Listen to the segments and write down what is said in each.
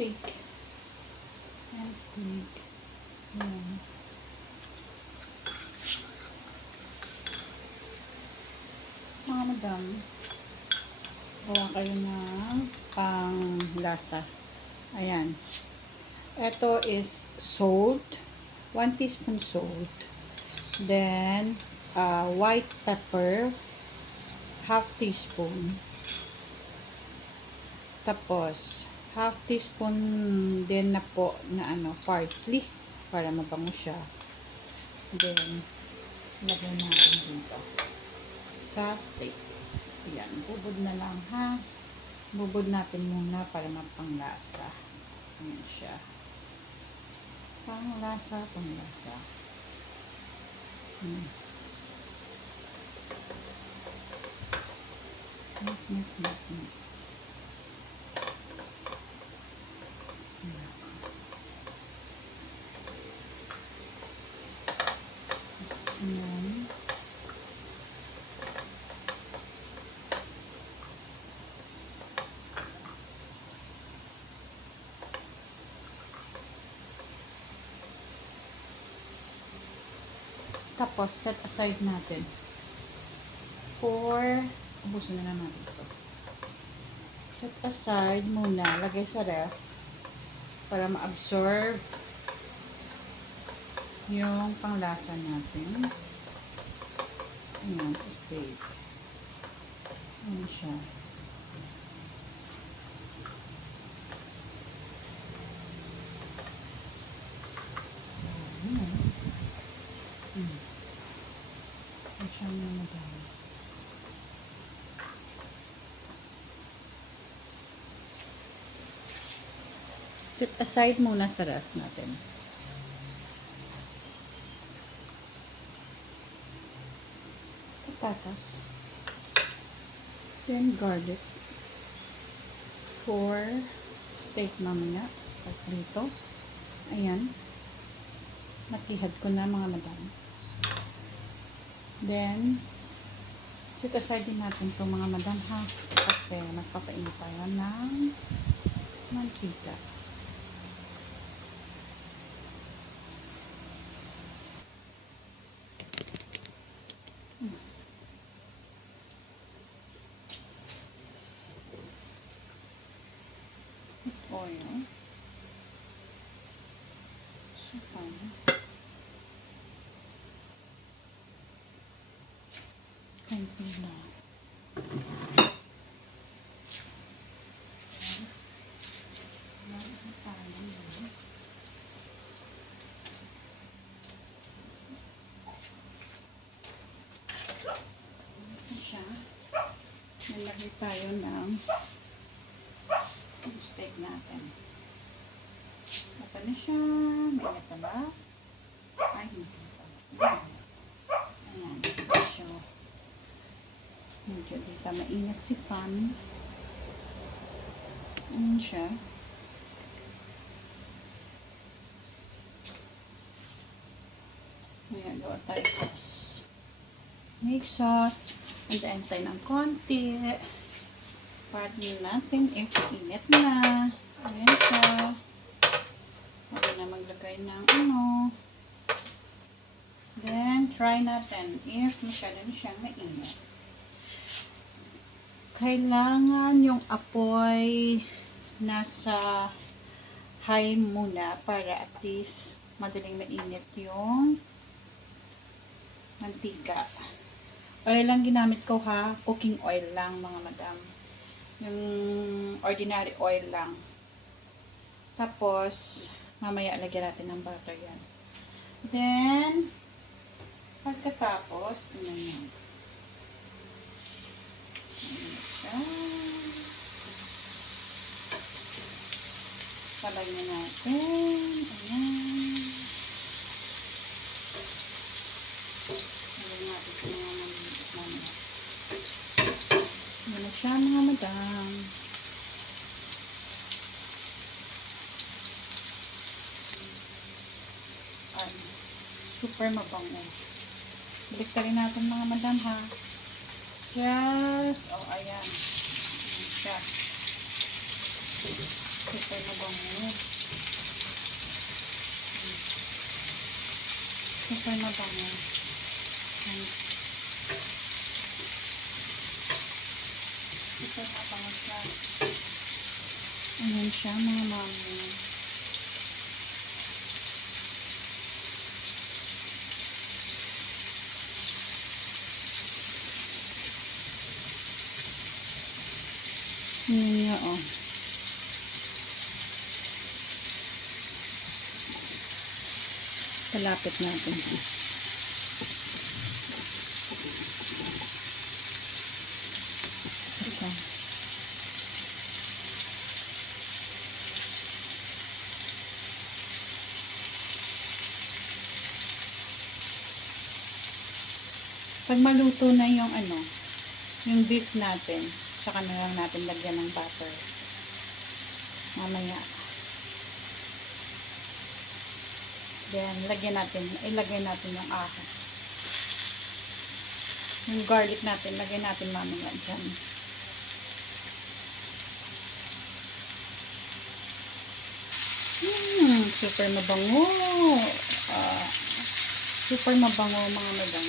steak. And steak. Ayan. Mga madam, gawa kayo ng pang-lasa. Ayan. Ito is salt. 1 teaspoon salt. Then, white pepper. Half teaspoon. Tapos, half teaspoon din na po na parsley para mabango siya. Then, lagyan natin dito sa steak. Ayan, bubod na lang ha. Bubod natin muna para mapanglasa. Ayan siya. Panglasa. Ayan. Ayan. Tapos, set aside natin for, ubusin na naman ito. Set aside muna, lagay sa ref para ma-absorb yung panglasa natin. Ayan, sa steak. Ayan siya. Ayan. Ayan siya mga madami. Set aside muna sa ref natin. Patatas. Then garlic. For steak mamaya. Paglito. Ayan. Natihad ko na mga madam. Then, set aside din natin itong mga madam ha. Kasi magpapainit tayo ng mantika. Oil. Sapan. Konti lang. Ito siya. Nalagay tayo ng steak natin. Ito na siya. May ito ba? Ay, hindi pa. Ayan. Ito siya. Medyo dito maingat si pan. Ayan siya. Ayan, gawa tayo sauce. Make sauce. Antayin tayo ng konti. Part natin if init na. Ayan siya. Huwag na maglagay ng Then, try natin if masyado na siyang mainit. Kailangan yung apoy nasa high muna para at least madaling mainit yung mantika. Oil lang ginamit ko ha. Cooking oil lang mga madam. Yung ordinary oil lang. Tapos, mamaya lagyan natin ng butter yan. Then, pagkatapos, tingnan nyo. Sabay na natin. Ayan. Ayan natin ito mga maliliit namin. Ayan na siya mga madam. Ay, super mabango. Balik rin natin mga madam ha. Just, ayan. Ayan siya. Super na bango. Super na bango. Super na bango siya. Ayan siya mga mami. Ayan nga oh. Palapit natin. Ito. Pag maluto na yung yung beef natin, saka na lang natin lagyan ng butter. Mamaya. Then, ilagay natin yung ahas. Yung garlic natin, lagay natin mamaya dyan. Super mabango. Super mabango mga madam.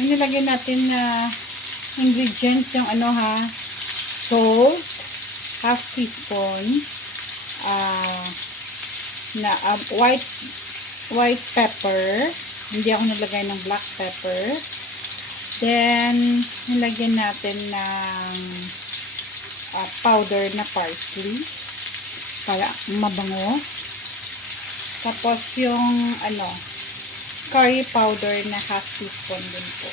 Yung nilagay natin na ingredients, yung salt, half teaspoon, white pepper. Hindi ako nilagay ng black pepper. Then, nilagyan natin ng powder na parsley para mabango. Tapos, yung curry powder na half teaspoon din po.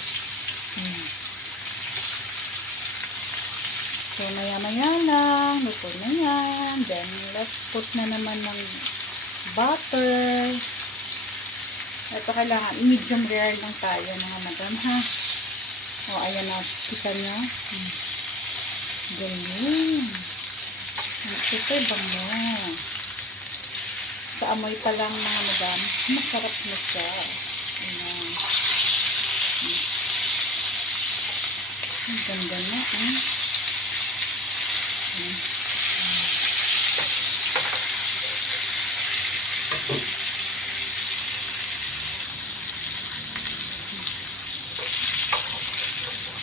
So, maya-maya lang. Luto na yan. Then, let's put na naman ng butter. Ito kailangan, medium rare lang tayo mga madam, ha? O, ayan na. Kita nyo. Ganyan. Super bango. Sa amoy pa lang mga madam, masarap na siya. Ayan. Ang ganda na,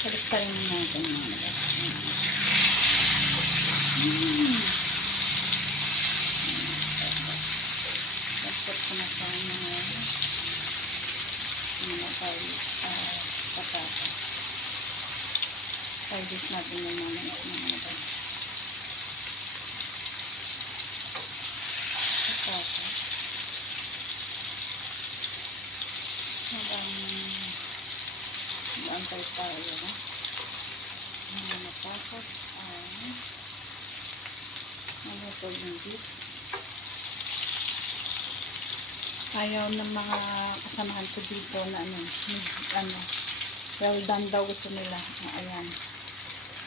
Palit-palit natin mga madam. Tapos ko na sa patata. Service natin yung mga madam. Patata. Antay tayo, no? Tapos, ito yung beef. Ayaw ng mga kasamahan ko dito na well done daw gusto nila. Ayan.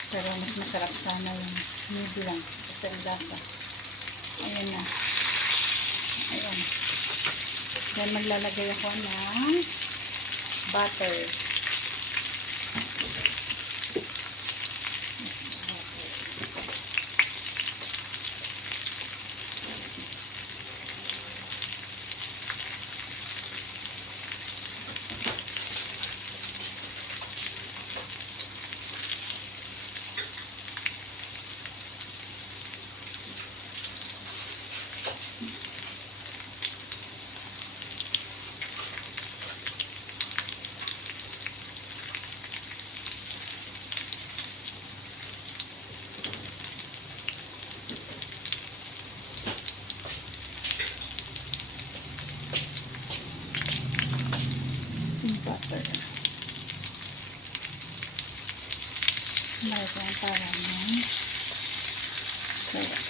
Pero mas masarap sana yung medium kasi ang lasa. Ayan na. Ayan. Then maglalagay ako ng butter. Butter. Mayroon para ng sarap.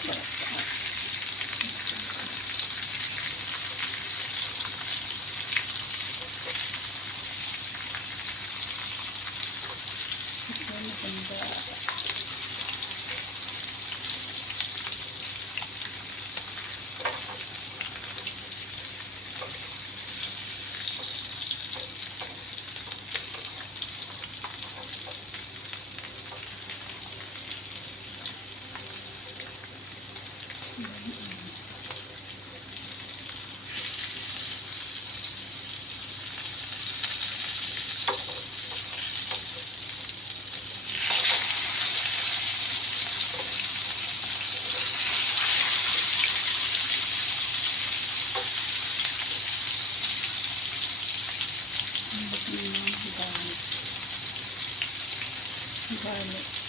Garlic. Garlic.